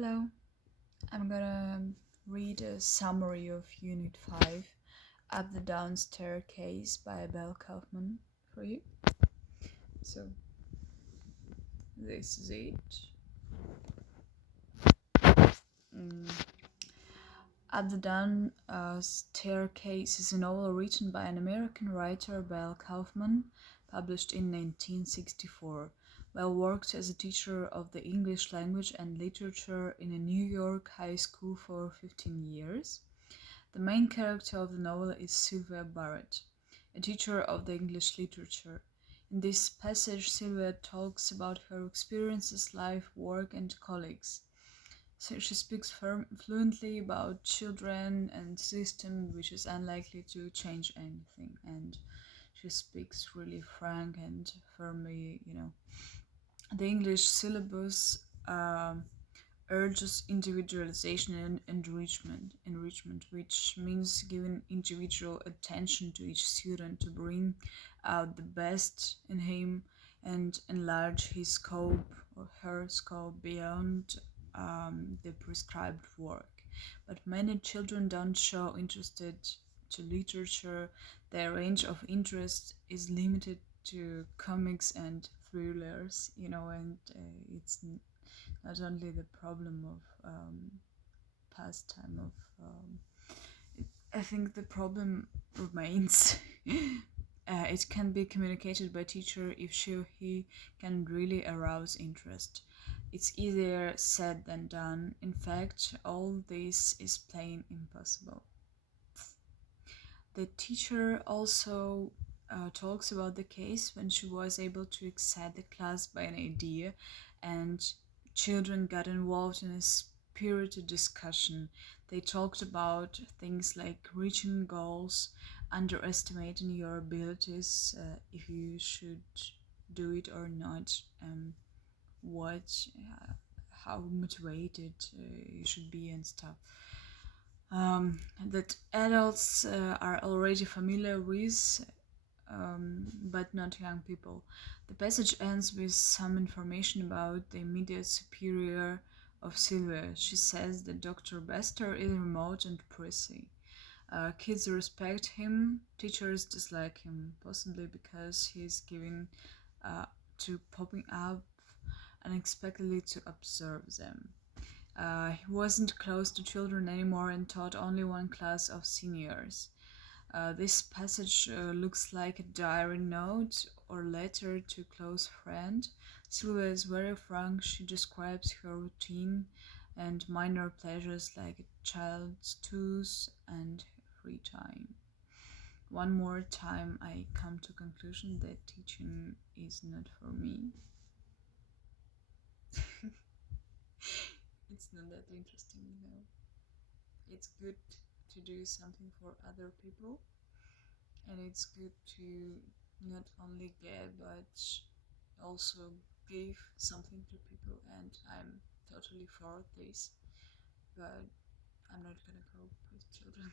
Hello, I'm gonna read a summary of Unit 5, Up the Down Staircase by Belle Kaufman for you. So, this is it. Up the Down Staircase is a novel written by an American writer, Belle Kaufman, published in 1964. Belle worked as a teacher of the English language and literature in a New York high school for 15 years. The main character of the novel is Sylvia Barrett, a teacher of the English literature. In this passage, Sylvia talks about her experiences, life, work, and colleagues. So she speaks fluently about children and system, which is unlikely to change anything. And she speaks really frank and firmly. The English syllabus urges individualization and enrichment, which means giving individual attention to each student to bring out the best in him and enlarge his scope or her scope beyond the prescribed work. But many children don't show interested to literature. Their range of interest is limited to comics and thrillers, and it's not only the problem of pastime of I think the problem remains. It can be communicated by teacher if she or he can really arouse interest. It's easier said than done. In fact, all this is plain impossible. The teacher also talks about the case when she was able to excite the class by an idea and children got involved in a spirited discussion. They talked about things like reaching goals, underestimating your abilities, if you should do it or not, how motivated you should be and stuff. That adults are already familiar with, but not young people. The passage ends with some information about the immediate superior of Sylvia. She says that Dr. Bester is remote and prissy. Kids respect him, teachers dislike him, possibly because he's given to popping up unexpectedly to observe them. He wasn't close to children anymore and taught only one class of seniors. This passage looks like a diary note or letter to a close friend. Sylvia is very frank. She describes her routine and minor pleasures like a child's tooth and free time. One more time I come to conclusion that teaching is not for me. It's not that interesting, It's good to do something for other people, and it's good to not only get but also give something to people, and I'm totally for this, but I'm not gonna cope with children.